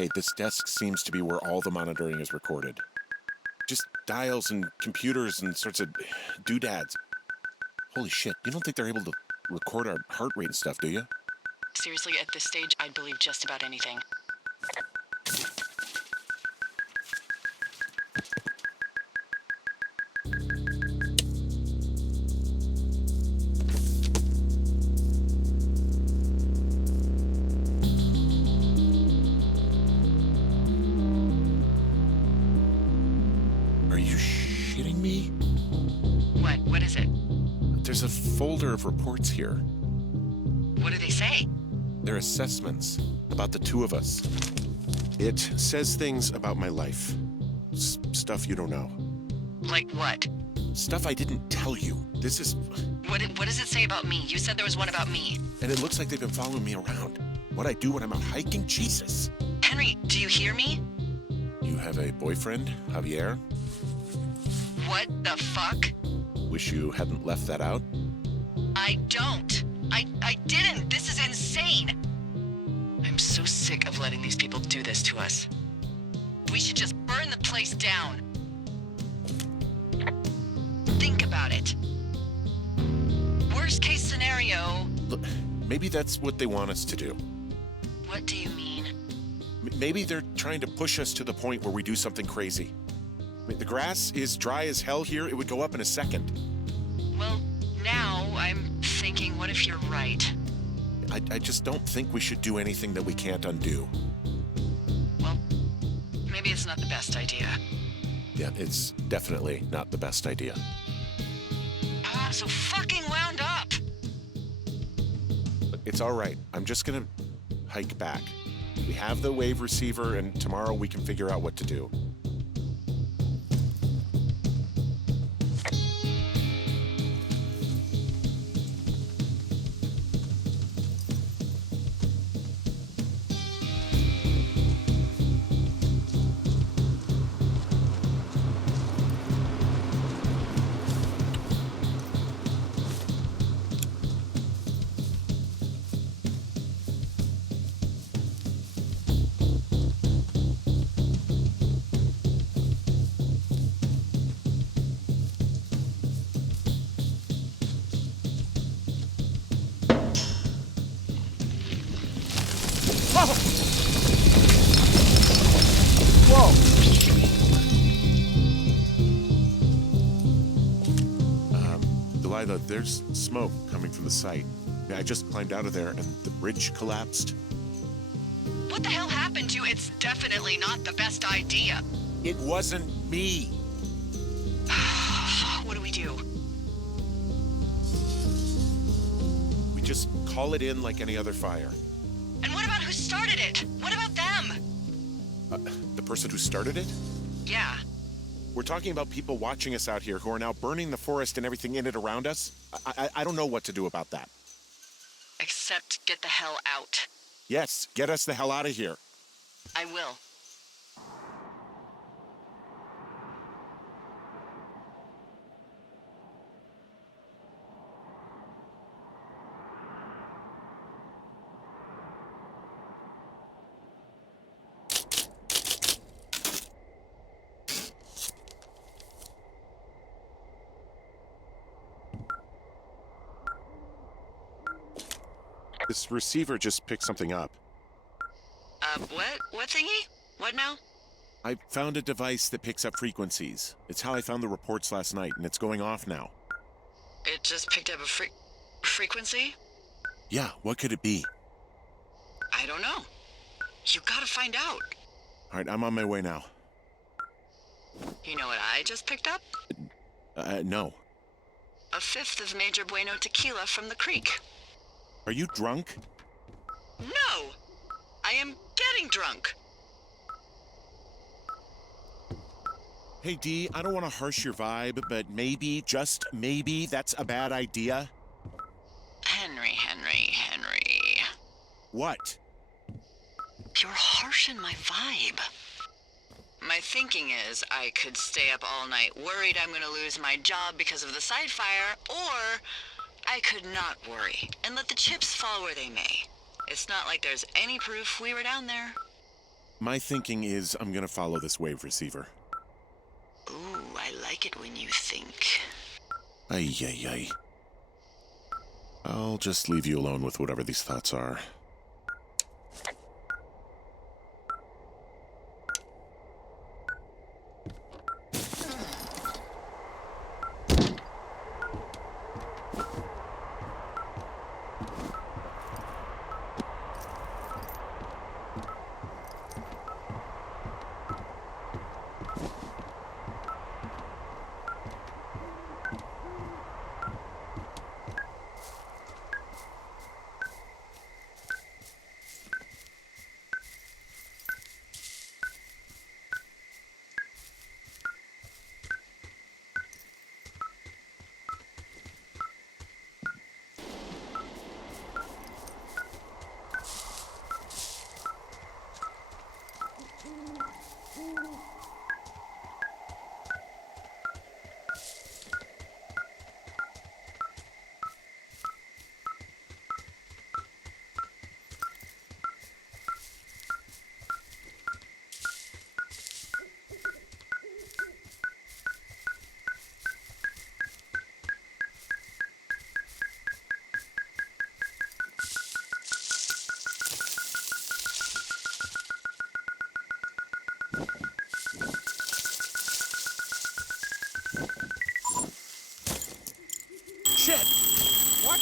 Hey, this desk seems to be where all the monitoring is recorded. Just dials and computers and sorts of doodads. Holy shit, you don't think they're able to record our heart rate and stuff, do you? Seriously, at this stage, I'd believe just about anything. Are you shitting me? What is it? There's a folder of reports here. What do they say? They're assessments about the two of us. It says things about my life. Stuff you don't know. Like what? Stuff I didn't tell you. This is... What does it say about me? You said there was one about me. And it looks like they've been following me around. What I do when I'm out hiking? Jesus. Henry, do you hear me? You have a boyfriend, Javier? What the fuck? Wish you hadn't left that out. I don't. I didn't. This is insane. I'm so sick of letting these people do this to us. We should just burn the place down. Think about it. Worst case scenario. Look, maybe that's what they want us to do. What do you mean? Maybe they're trying to push us to the point where we do something crazy. I mean, the grass is dry as hell here. It would go up in a second. Well, now I'm thinking, what if you're right? I just don't think we should do anything that we can't undo. Well, maybe it's not the best idea. Yeah, it's definitely not the best idea. I'm so fucking wound up! It's all right. I'm just gonna hike back. We have the wave receiver, and tomorrow we can figure out what to do. Whoa! Delilah, there's smoke coming from the site. I just climbed out of there and the bridge collapsed. What the hell happened to you? It's definitely not the best idea. It wasn't me. What do we do? We just call it in like any other fire. And what about who started it? What about them? The person who started it? Yeah. We're talking about people watching us out here who are now burning the forest and everything in it around us. I don't know what to do about that. Except get the hell out. Yes, get us the hell out of here. I will. This receiver just picked something up. What thingy? What now? I found a device that picks up frequencies. It's how I found the reports last night, and it's going off now. It just picked up a frequency? Yeah, what could it be? I don't know. You gotta find out. All right, I'm on my way now. You know what I just picked up? No. A fifth of Major Bueno tequila from the creek. Are you drunk? No! I am getting drunk. Hey, Dee, I don't want to harsh your vibe, but maybe, just maybe, that's a bad idea. Henry. What? You're harshing my vibe. My thinking is I could stay up all night worried I'm gonna lose my job because of the side fire, or I could not worry and let the chips fall where they may. It's not like there's any proof we were down there. My thinking is I'm gonna follow this wave receiver. Ooh, I like it when you think. Ay, ay, ay. I'll just leave you alone with whatever these thoughts are. Shit! What?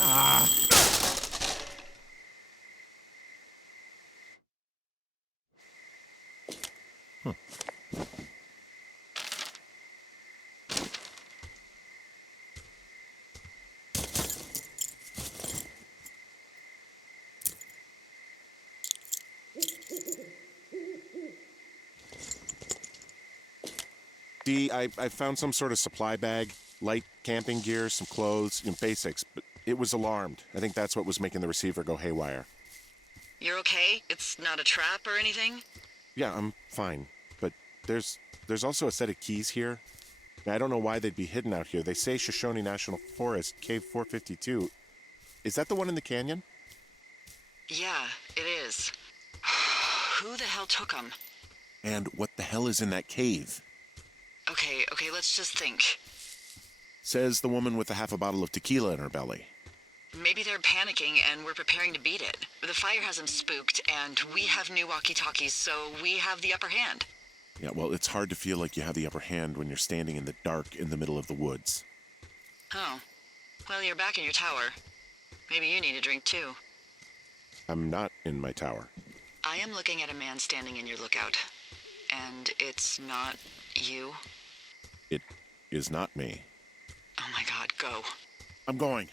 Ah! Huh. I found some sort of supply bag, light camping gear, some clothes, basics, but it was alarmed. I think that's what was making the receiver go haywire. You're okay? It's not a trap or anything? Yeah, I'm fine, but there's also a set of keys here. I don't know why they'd be hidden out here. They say Shoshone National Forest, Cave 452. Is that the one in the canyon? Yeah, it is. Who the hell took them? And what the hell is in that cave? Okay, let's just think. Says the woman with a half a bottle of tequila in her belly. Maybe they're panicking and we're preparing to beat it. The fire has them spooked, and we have new walkie-talkies, so we have the upper hand. Yeah, well, it's hard to feel like you have the upper hand when you're standing in the dark in the middle of the woods. Oh. Well, you're back in your tower. Maybe you need a drink, too. I'm not in my tower. I am looking at a man standing in your lookout. And it's not you? It is not me. Oh my god, go. I'm going.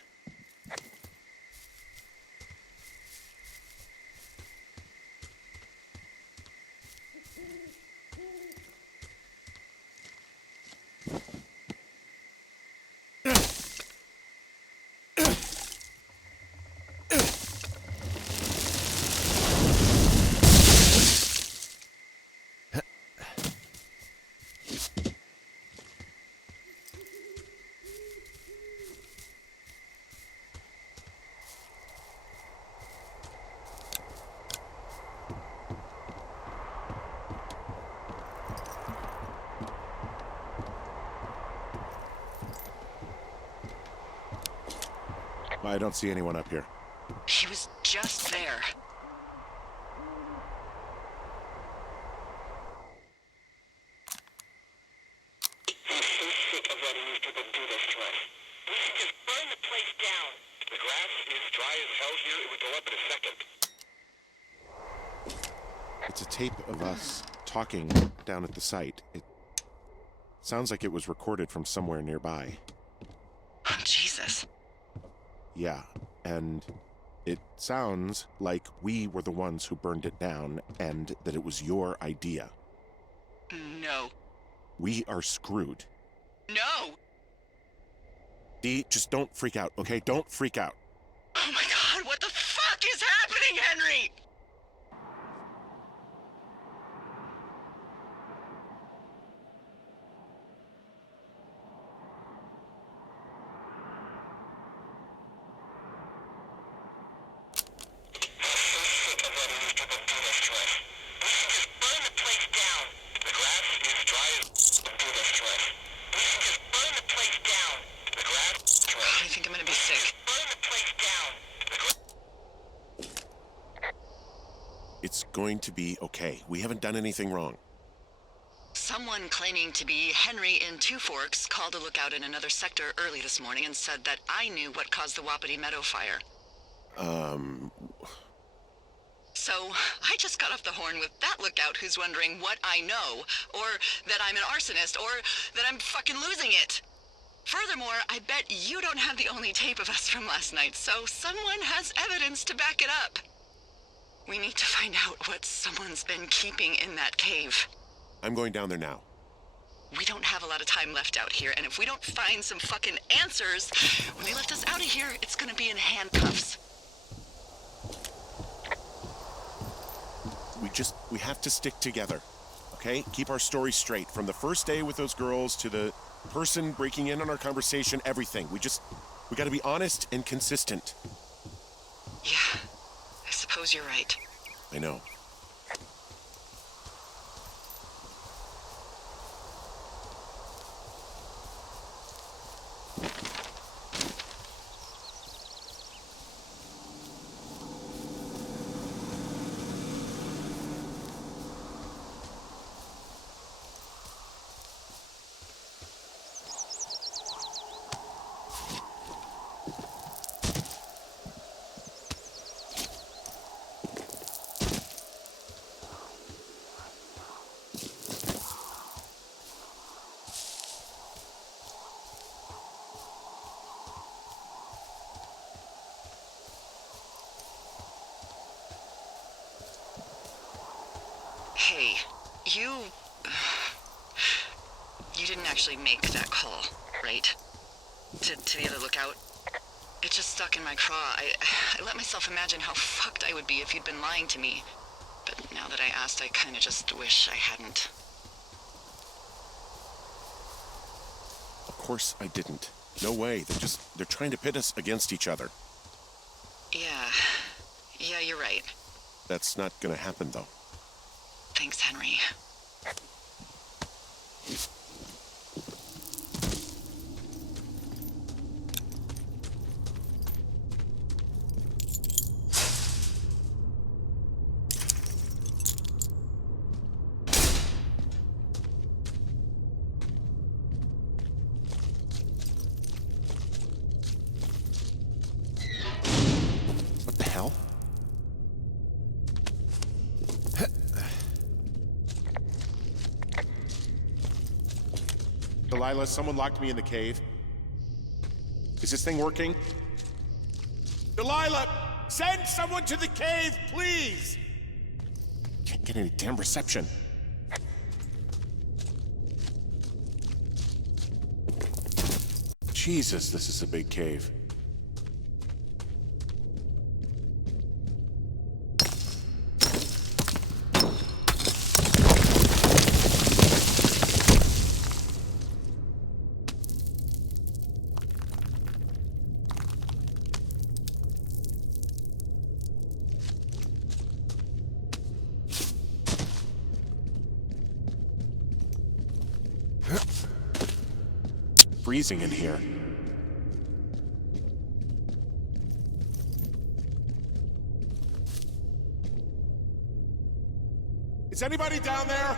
I don't see anyone up here. He was just there. I'm so sick of letting these people do this to us. We should just burn the place down. The grass is dry as hell here. It would go up in a second. It's a tape of us talking down at the site. It sounds like it was recorded from somewhere nearby. Oh, Jesus. Yeah, and it sounds like we were the ones who burned it down and that it was your idea. No. We are screwed. No! Dee, just don't freak out, okay? Don't freak out. Oh my god, what the fuck is happening, Henry? I'm so sick of letting these people do this It's going to be okay. We haven't done anything wrong. Someone claiming to be Henry in Two Forks called a lookout in another sector early this morning and said that I knew what caused the Wapiti Meadow fire. So, I just got off the horn with that lookout who's wondering what I know, or that I'm an arsonist, or that I'm fucking losing it. Furthermore, I bet you don't have the only tape of us from last night, so someone has evidence to back it up. We need to find out what someone's been keeping in that cave. I'm going down there now. We don't have a lot of time left out here, and if we don't find some fucking answers, when they lift us out of here, it's gonna be in handcuffs. We have to stick together, okay? Keep our story straight. From the first day with those girls to the person breaking in on our conversation, everything. We gotta be honest and consistent. Yeah, I suppose you're right. I know. Hey, you didn't actually make that call, right? To the other lookout? It just stuck in my craw. I let myself imagine how fucked I would be if you'd been lying to me. But now that I asked, I kinda just wish I hadn't. Of course I didn't. No way. They're trying to pit us against each other. Yeah, you're right. That's not gonna happen, though. Thanks, Henry. What the hell? Delilah, someone locked me in the cave. Is this thing working? Delilah! Send someone to the cave, please! Can't get any damn reception. Jesus, this is a big cave. Freezing in here. Is anybody down there?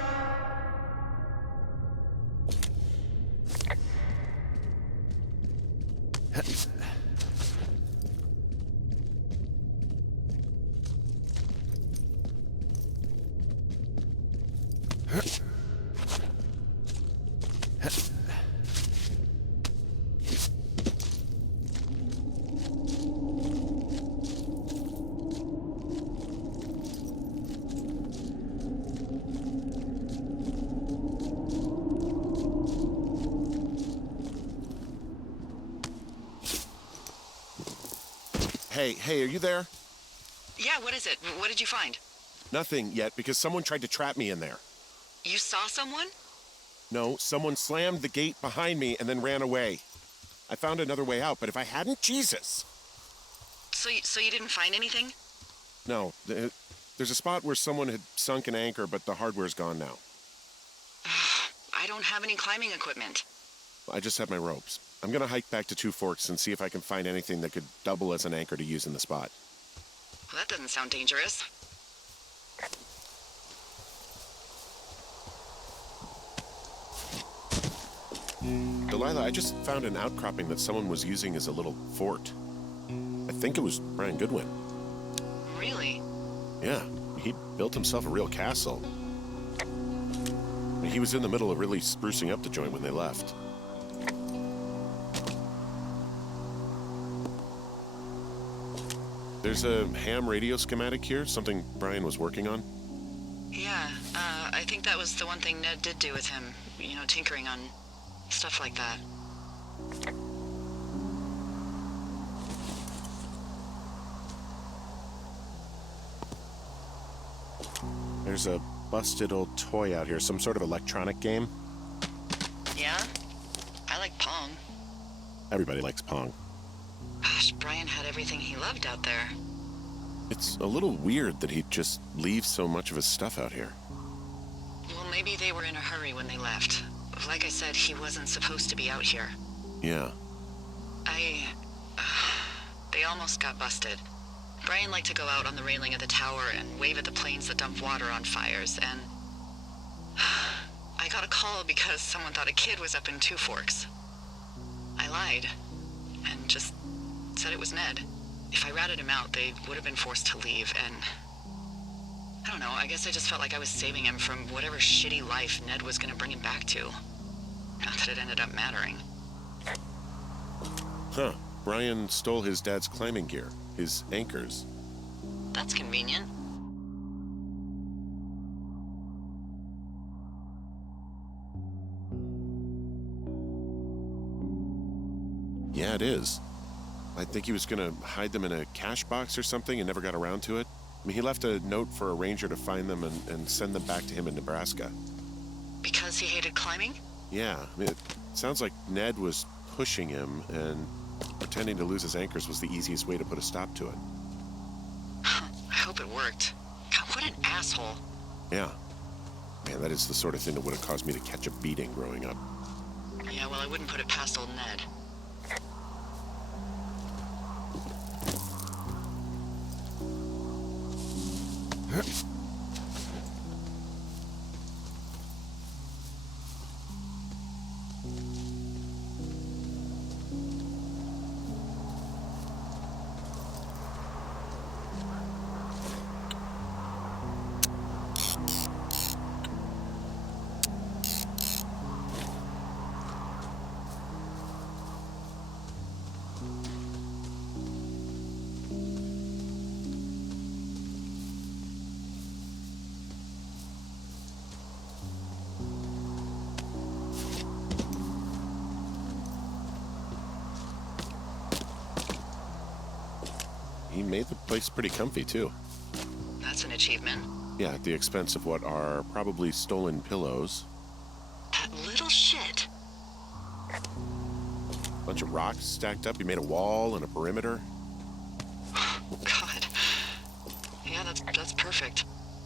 Hey, are you there? Yeah, what is it? What did you find? Nothing yet, because someone tried to trap me in there. You saw someone? No, someone slammed the gate behind me and then ran away. I found another way out, but if I hadn't, Jesus! So you didn't find anything? No, there's a spot where someone had sunk an anchor, but the hardware's gone now. I don't have any climbing equipment. I just have my ropes. I'm gonna hike back to Two Forks and see if I can find anything that could double as an anchor to use in the spot. Well, that doesn't sound dangerous. Delilah, I just found an outcropping that someone was using as a little fort. I think it was Brian Goodwin. Really? Yeah, he built himself a real castle. He was in the middle of really sprucing up the joint when they left. There's a ham radio schematic here, something Brian was working on. Yeah, I think that was the one thing Ned did do with him. You know, tinkering on stuff like that. There's a busted old toy out here, some sort of electronic game. Yeah? I like Pong. Everybody likes Pong. Gosh, Brian had everything he loved out there. It's a little weird that he'd just leave so much of his stuff out here. Well, maybe they were in a hurry when they left. Like I said, he wasn't supposed to be out here. Yeah. They almost got busted. Brian liked to go out on the railing of the tower and wave at the planes that dump water on fires, and I got a call because someone thought a kid was up in Two Forks. I lied, and just said it was Ned. If I ratted him out, they would have been forced to leave, and I don't know, I guess I just felt like I was saving him from whatever shitty life Ned was gonna bring him back to. Not that it ended up mattering. Huh. Brian stole his dad's climbing gear, his anchors. That's convenient. Yeah, it is. I think he was gonna hide them in a cash box or something and never got around to it. I mean, he left a note for a ranger to find them and send them back to him in Nebraska. Because he hated climbing? Yeah, I mean, it sounds like Ned was pushing him, and pretending to lose his anchors was the easiest way to put a stop to it. I hope it worked. God, what an asshole. Yeah. Man, that is the sort of thing that would have caused me to catch a beating growing up. Yeah, well, I wouldn't put it past old Ned. He made the place pretty comfy, too. That's an achievement. Yeah, at the expense of what are probably stolen pillows. That little shit. Bunch of rocks stacked up. He made a wall and a perimeter. God. Yeah, that's perfect.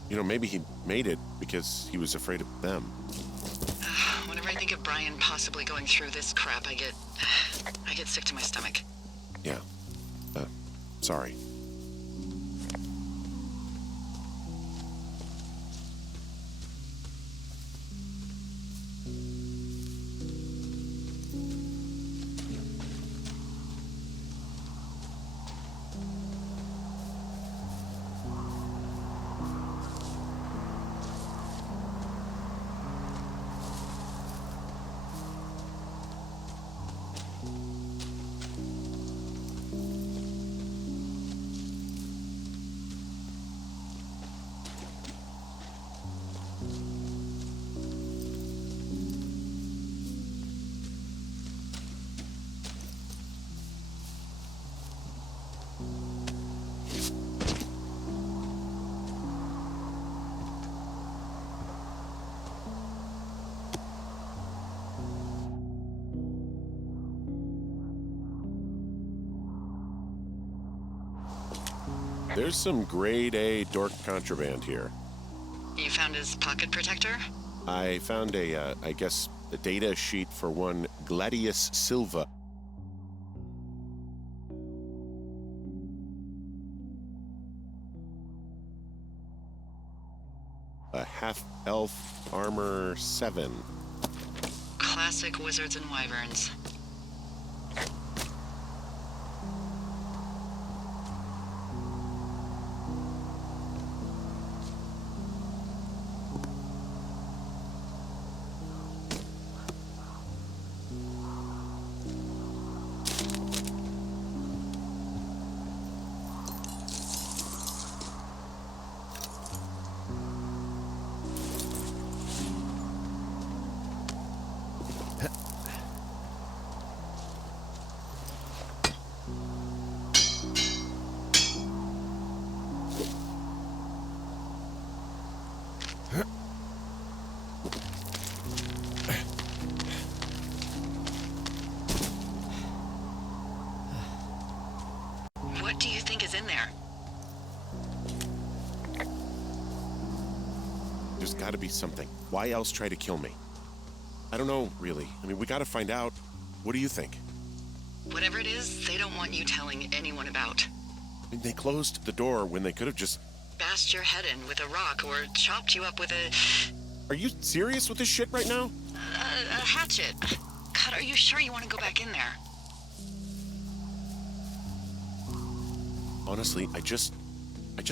You know, maybe he made it because he was afraid of them. Whenever I think of Brian possibly going through this crap, I get sick to my stomach. Yeah. Sorry. There's some grade A dork contraband here. You found his pocket protector? I found a data sheet for one Gladius Silva. A half-elf armor 7. Class Classic wizards and wyverns. What do you think is in there? There's gotta be something. Why else try to kill me? I don't know, really. I mean, we gotta find out. What do you think? Whatever it is, they don't want you telling anyone about. I mean, they closed the door when they could have just... Bashed your head in with a rock or chopped you up with a Are you serious with this shit right now? hatchet. God, are you sure you want to go back in there? Honestly, I just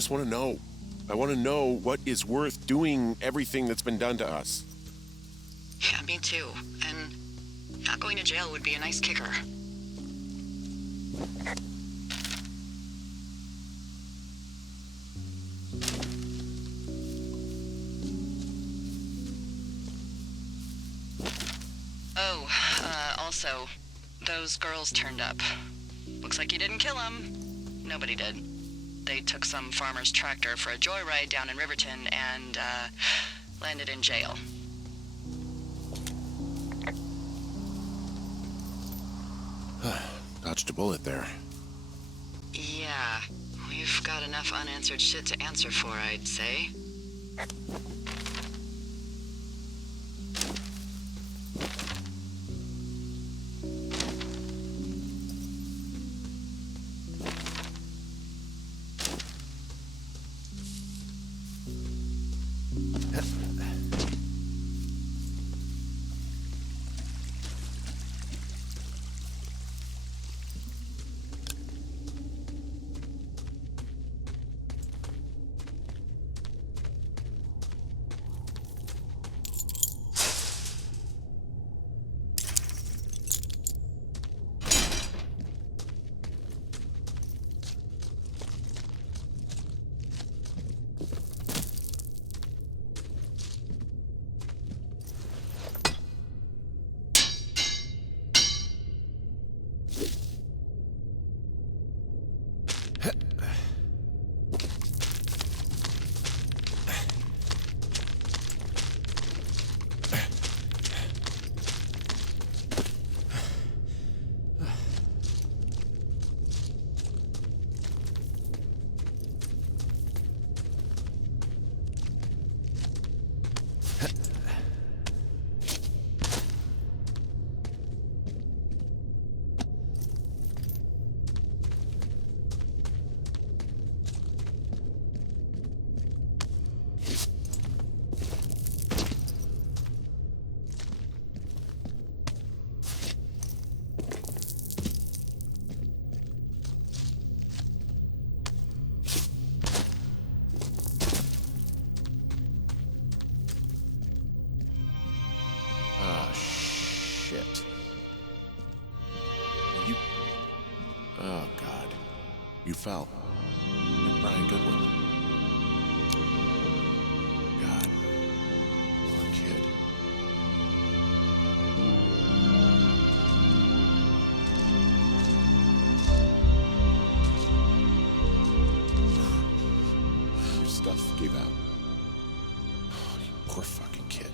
want to know. I want to know what is worth doing everything that's been done to us. Yeah, me too. And not going to jail would be a nice kicker. Oh, also, those girls turned up. Looks like you didn't kill them. Nobody did. They took some farmer's tractor for a joyride down in Riverton and, landed in jail. Dodged a bullet there. Yeah, we've got enough unanswered shit to answer for, I'd say. Shit. You... Oh, God. You fell. Yeah, Brian, good one. God. Poor kid. Your stuff gave out. Oh, you poor fucking kid.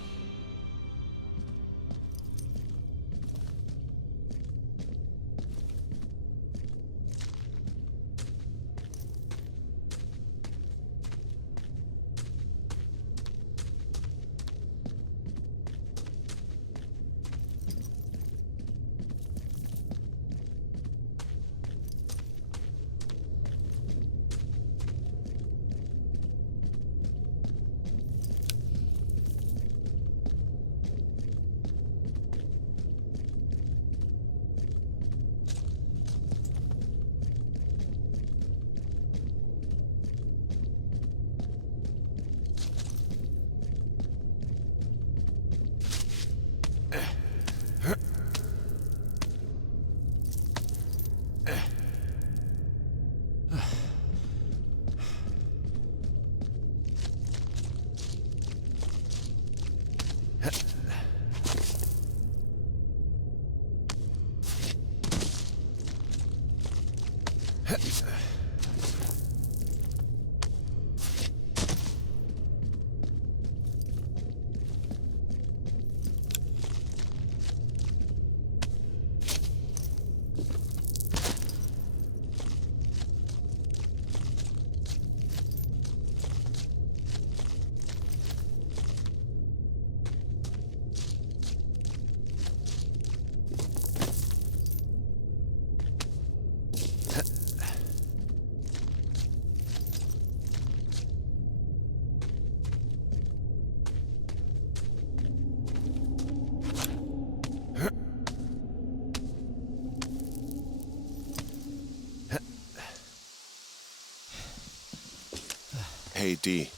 Hey, Dee.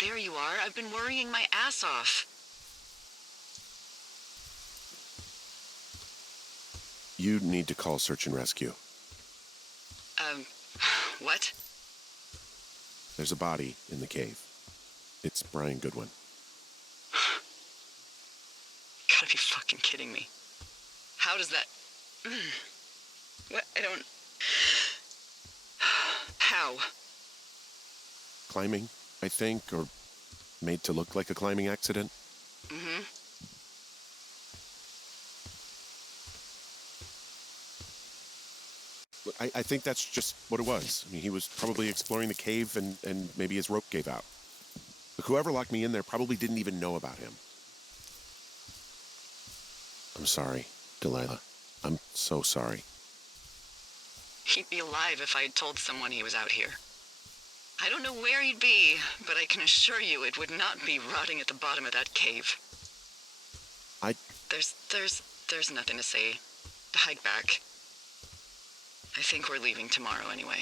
There you are. I've been worrying my ass off. You need to call search and rescue. What? There's a body in the cave. It's Brian Goodwin. Gotta be fucking kidding me. How does that... What? I don't... How? Climbing, I think, or made to look like a climbing accident. Mm-hmm. I think that's just what it was. I mean, he was probably exploring the cave and maybe his rope gave out. But whoever locked me in there probably didn't even know about him. I'm sorry, Delilah. I'm so sorry. He'd be alive if I'd told someone he was out here. I don't know where he'd be, but I can assure you it would not be rotting at the bottom of that cave. There's nothing to say. Hike back. I think we're leaving tomorrow anyway.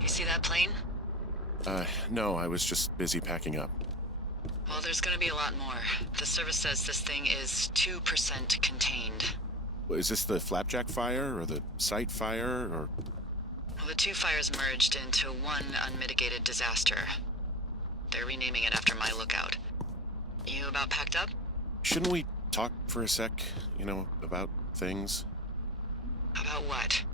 You see that plane? No, I was just busy packing up. Well, there's gonna be a lot more. The service says this thing is 2% contained. Is this the flapjack fire, or the site fire, or... Well, the two fires merged into one unmitigated disaster. They're renaming it after my lookout. You about packed up? Shouldn't we talk for a sec, about things? About what?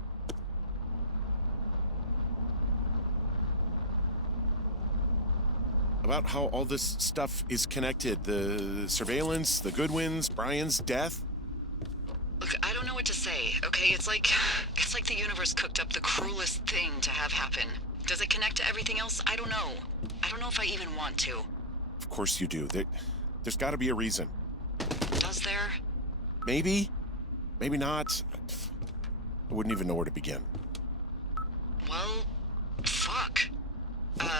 About how all this stuff is connected. The surveillance, the Goodwins, Brian's death. Look, I don't know what to say, okay? It's like the universe cooked up the cruelest thing to have happen. Does it connect to everything else? I don't know. I don't know if I even want to. Of course you do. There's got to be a reason. Does there? Maybe. Maybe not. I wouldn't even know where to begin. Well, fuck.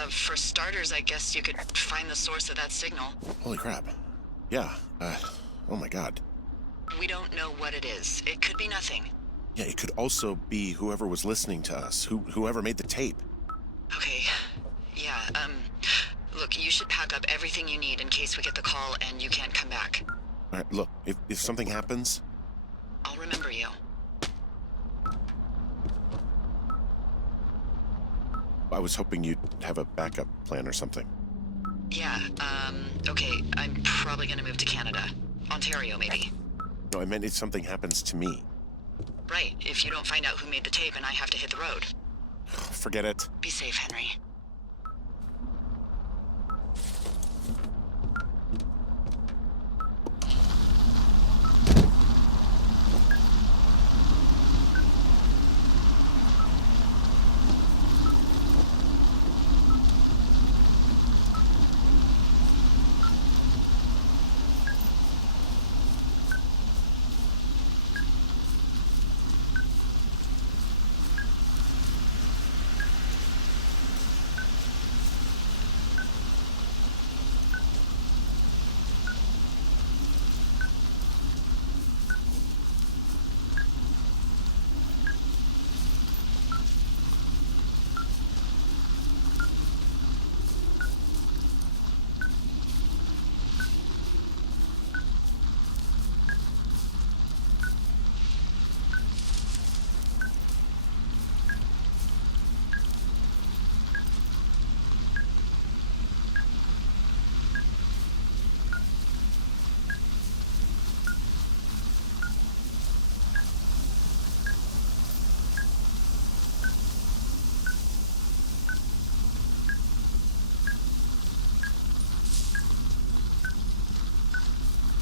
For starters, I guess you could find the source of that signal. Holy crap. Yeah, oh my god. We don't know what it is. It could be nothing. Yeah, it could also be whoever was listening to us, whoever made the tape. Okay, yeah, look, you should pack up everything you need in case we get the call and you can't come back. All right, look, if something happens... I'll remember you. I was hoping you'd have a backup plan or something. Yeah, okay, I'm probably gonna move to Canada. Ontario, maybe. No, I meant if something happens to me. Right, if you don't find out who made the tape and I have to hit the road. Forget it. Be safe, Henry.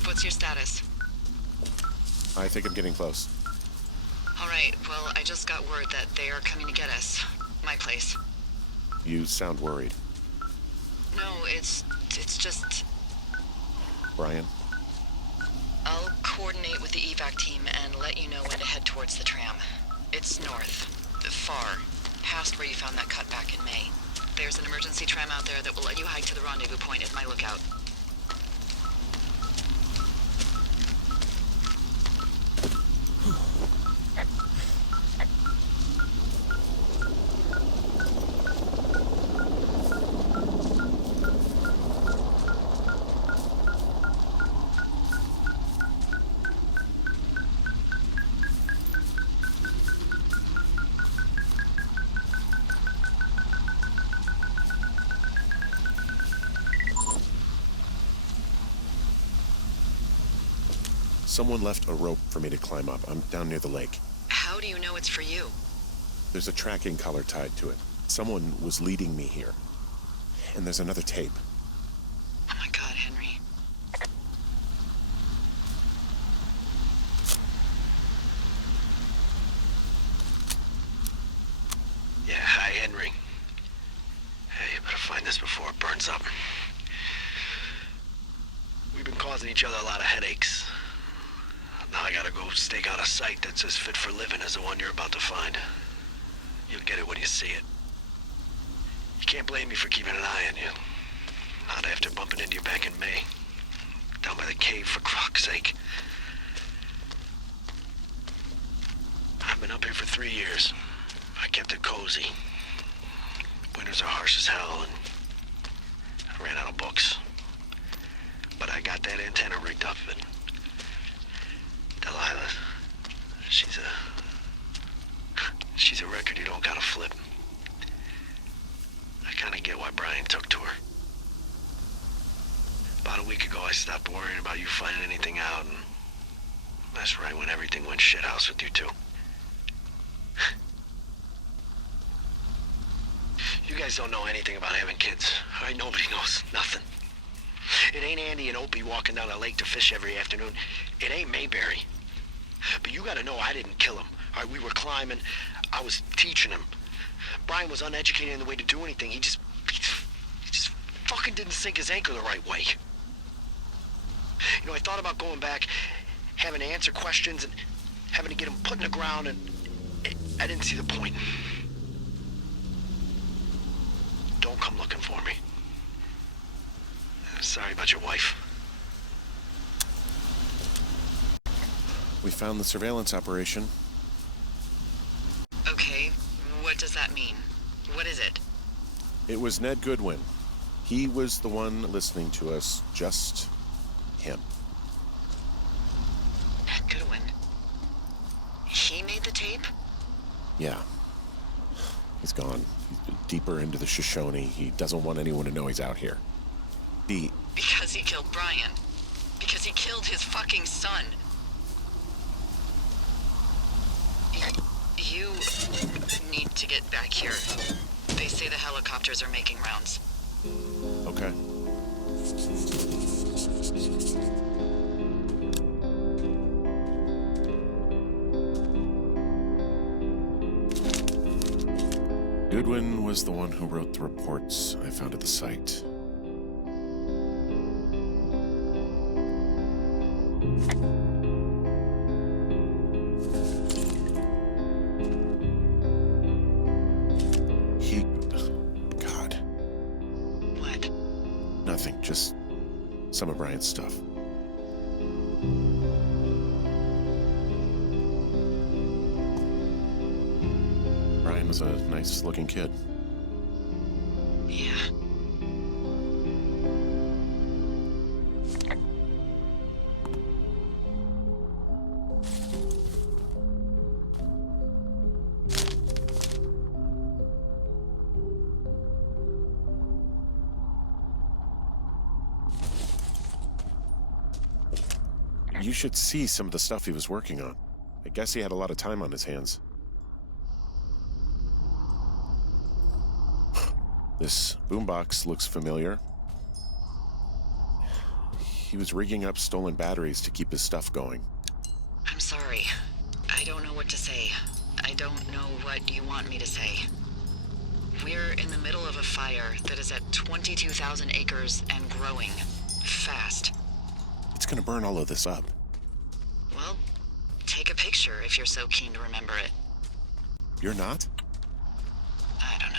What's your status? I think I'm getting close. All right, well, I just got word that they are coming to get us. My place. You sound worried. No, it's just... Brian? I'll coordinate with the evac team and let you know when to head towards the tram. It's north. Far. Past where you found that cut back in May. There's an emergency tram out there that will let you hike to the rendezvous point at my lookout. Someone left a rope for me to climb up. I'm down near the lake. How do you know it's for you? There's a tracking collar tied to it. Someone was leading me here. And there's another tape. Oh my God, Henry. Yeah, hi, Henry. Hey, you better find this before it burns up. We've been causing each other a lot of headaches. Now I gotta go stake out a site that's as fit for living as the one you're about to find. You'll get it when you see it. You can't blame me for keeping an eye on you. Not after bumping into you back in May. Down by the cave, for fuck's sake. I've been up here for 3 years. I kept it cozy. Winters are harsh as hell, and I ran out of books. But I got that antenna rigged up, and Delilah, she's a record you don't gotta flip. I kinda get why Brian took to her. About a week ago, I stopped worrying about you finding anything out, and that's right when everything went shithouse with you two. You guys don't know anything about having kids. All right, nobody knows nothing. It ain't Andy and Opie walking down the lake to fish every afternoon. It ain't Mayberry. But you gotta know I didn't kill him. All right, we were climbing. I was teaching him. Brian was uneducated in the way to do anything. He just fucking didn't sink his anchor the right way. You know, I thought about going back, having to answer questions and having to get him put in the ground, and I didn't see the point. Don't come looking for me. Sorry about your wife. We found the surveillance operation. Okay, what does that mean? What is it? It was Ned Goodwin. He was the one listening to us, just him. Ned Goodwin. He made the tape? Yeah. He's gone. He's been deeper into the Shoshone. He doesn't want anyone to know he's out here. Because he killed Brian. Because he killed his fucking son. You need to get back here. They say the helicopters are making rounds. Okay. Goodwin was the one who wrote the reports I found at the site. God. What? Nothing, just some of Brian's stuff. Brian was a nice-looking kid. Yeah. You should see some of the stuff he was working on. I guess he had a lot of time on his hands. This boombox looks familiar. He was rigging up stolen batteries to keep his stuff going. I'm sorry. I don't know what what to say. I don't know what you want me to say. We're in the middle of a fire that is at 22,000 acres and growing. Fast. It's gonna burn all of this up. Well, take a picture if you're so keen to remember it. You're not? I don't know.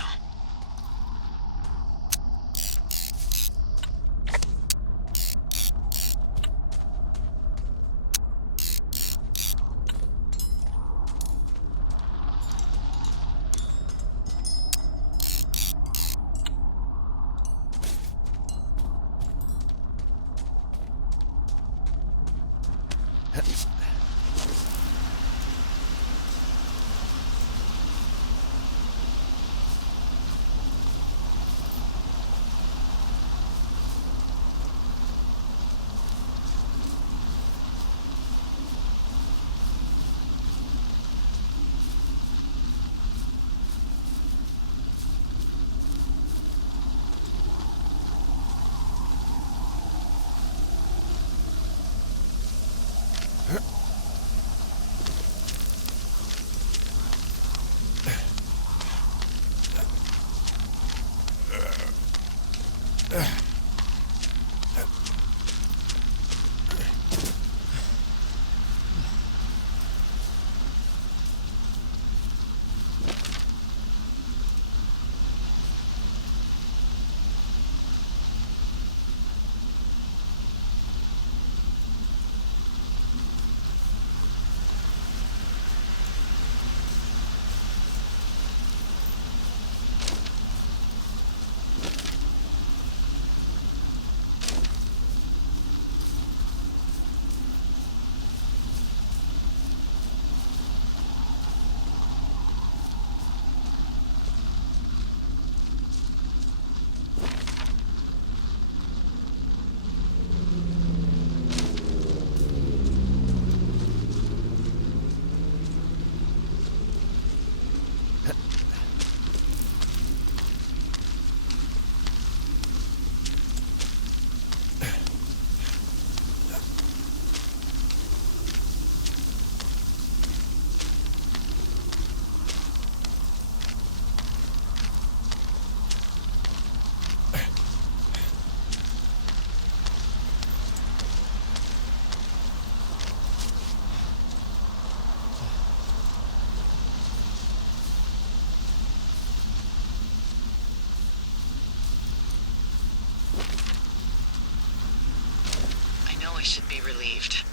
I should be relieved.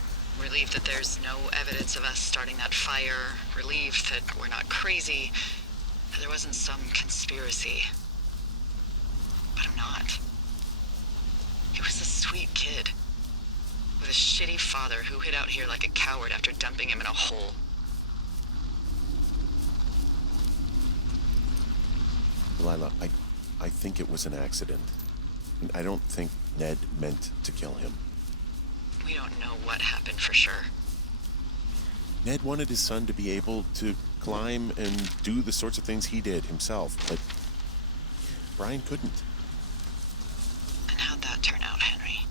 Relieved that there's no evidence of us starting that fire. Relieved that we're not crazy. That there wasn't some conspiracy. But I'm not. He was a sweet kid. With a shitty father who hid out here like a coward after dumping him in a hole. Delilah, I think it was an accident. And I don't think Ned meant to kill him. We don't know what happened for sure. Ned wanted his son to be able to climb and do the sorts of things he did himself, but Brian couldn't. And how'd that turn out, Henry?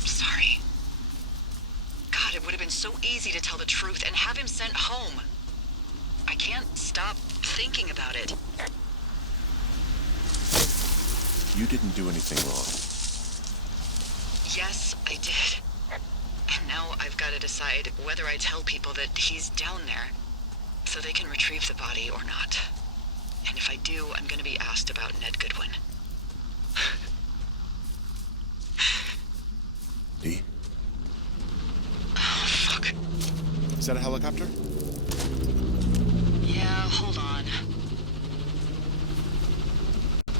I'm sorry. God, it would have been so easy to tell the truth and have him sent home. I can't stop thinking about it. You didn't do anything wrong. Yes, I did. And now I've got to decide whether I tell people that he's down there so they can retrieve the body or not. And if I do, I'm going to be asked about Ned Goodwin. Dee? Oh, fuck. Is that a helicopter? Yeah, hold on.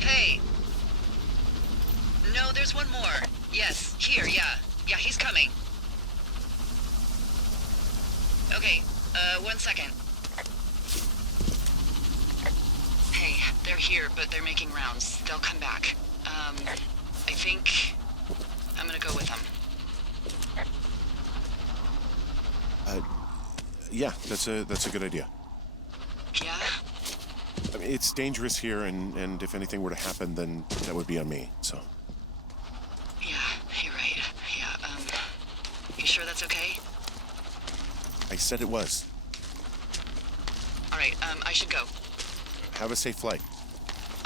Hey! No, there's one more. Yes, here, yeah. Yeah, he's coming. Okay, 1 second. Hey, they're here, but they're making rounds. They'll come back. I think I'm gonna go with them. Yeah, that's a good idea. Yeah? I mean, it's dangerous here, and if anything were to happen, then that would be on me, so. Yeah, you're right. Yeah, you sure that's okay? I said it was. right, I should go. Have a safe flight.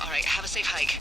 All right, have a safe hike.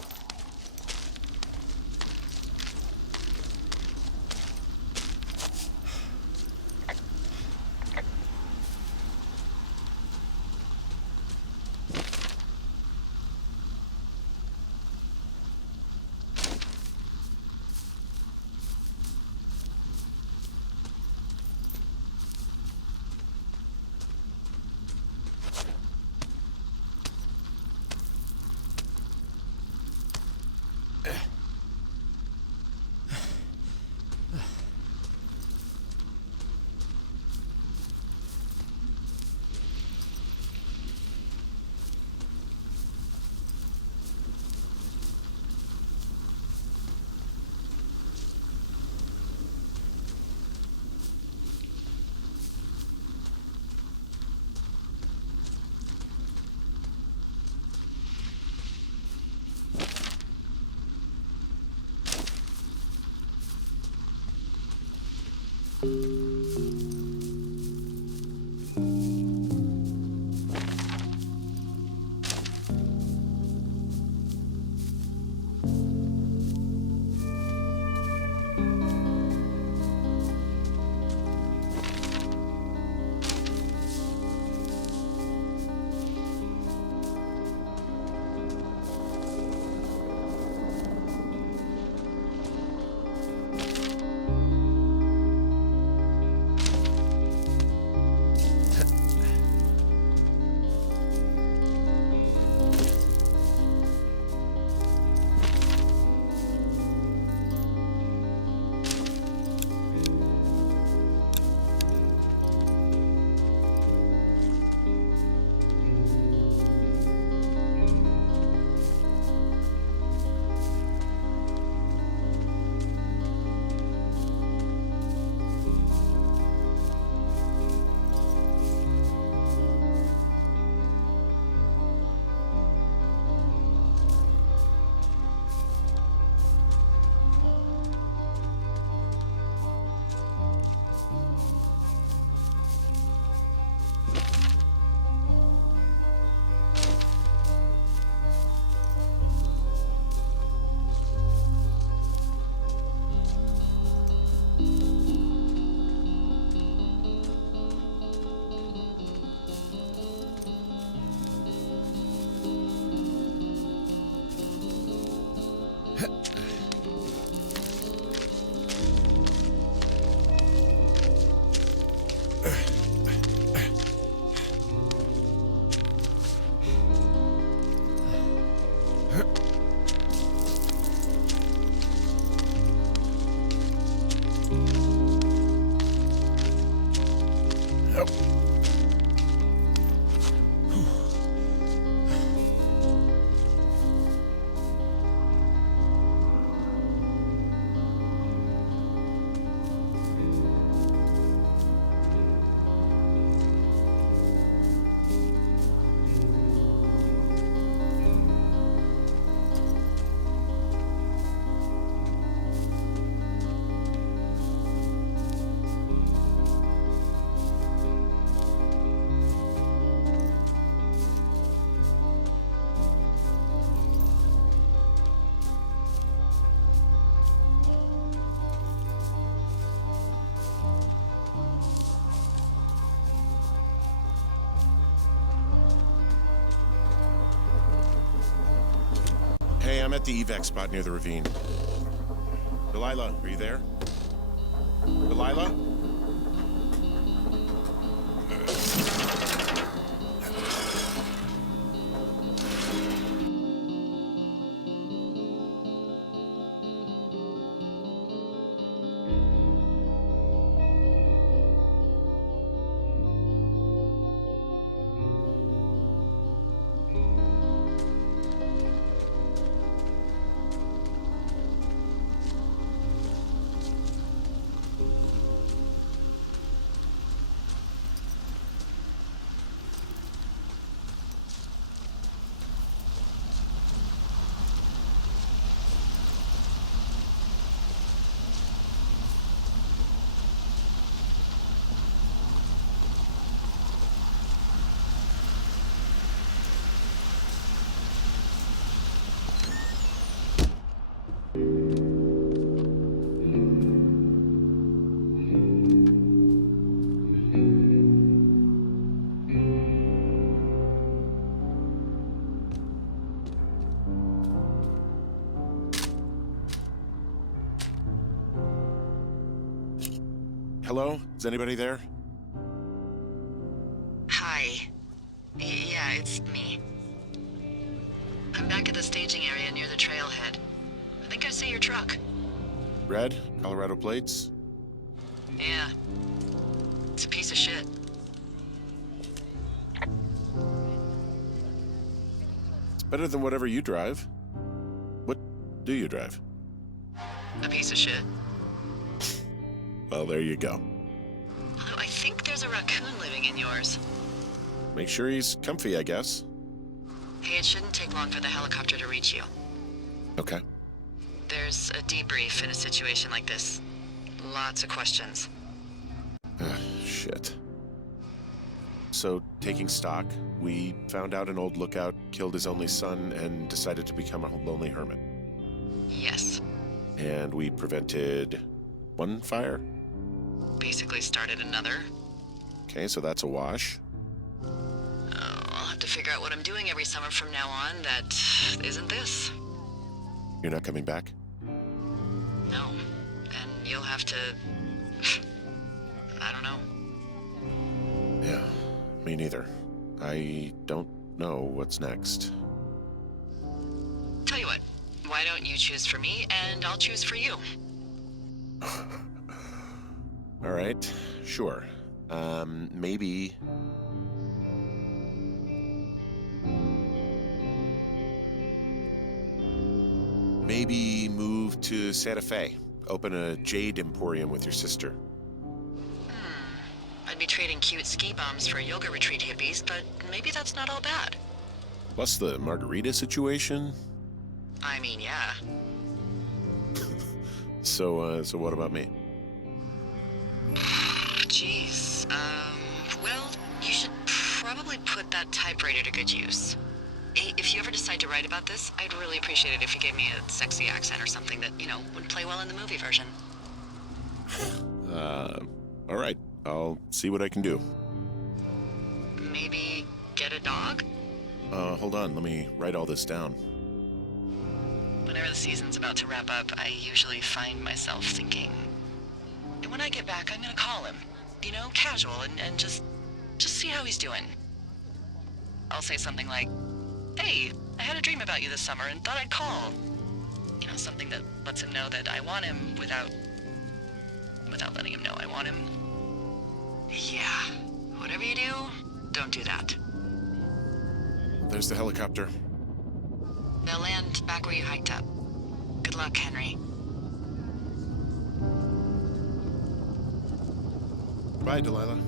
Hey, I'm at the evac spot near the ravine. Delilah, are you there? Delilah? hello? Is anybody there? Hi. Yeah, it's me. I'm back at the staging area near the trailhead. I think I see your truck. Red? Colorado plates? Yeah. It's a piece of shit. It's better than whatever you drive. What do you drive? A piece of shit. Well, there you go. Although I think there's a raccoon living in yours. Make sure he's comfy, I guess. Hey, it shouldn't take long for the helicopter to reach you. Okay. There's a debrief in a situation like this. Lots of questions. Shit. So, taking stock, we found out an old lookout killed his only son and decided to become a lonely hermit. Yes. And we prevented one fire? Basically started another. Okay, so that's a wash. Oh, I'll have to figure out what I'm doing every summer from now on that isn't this. You're not coming back? No. And you'll have to... I don't know. Yeah, me neither. I don't know what's next. Tell you what, why don't you choose for me and I'll choose for you? All right, sure. Maybe... Maybe move to Santa Fe. Open a jade emporium with your sister. I'd be trading cute ski bums for yoga retreat hippies, but maybe that's not all bad. Plus the margarita situation. I mean, yeah. So what about me? Jeez. Well, you should probably put that typewriter to good use. If you ever decide to write about this, I'd really appreciate it if you gave me a sexy accent or something that, would play well in the movie version. All right. I'll see what I can do. Maybe get a dog? Hold on. Let me write all this down. Whenever the season's about to wrap up, I usually find myself thinking, when I get back, I'm gonna call him. Casual, and just see how he's doing. I'll say something like, hey, I had a dream about you this summer and thought I'd call. Something that lets him know that I want him without letting him know I want him. Yeah, whatever you do, don't do that. There's the helicopter. They'll land back where you hiked up. Good luck, Henry. Bye, Delilah.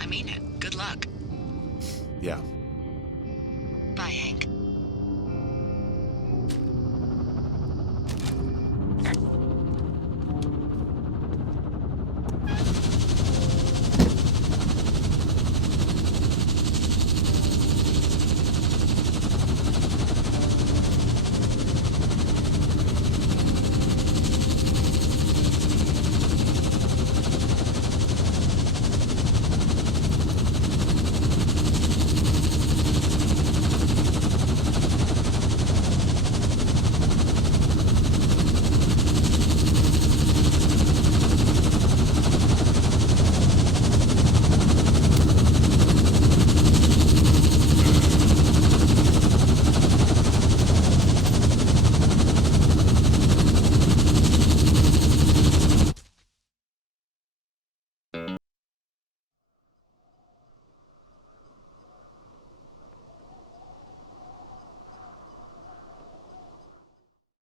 I mean it. Good luck. Yeah,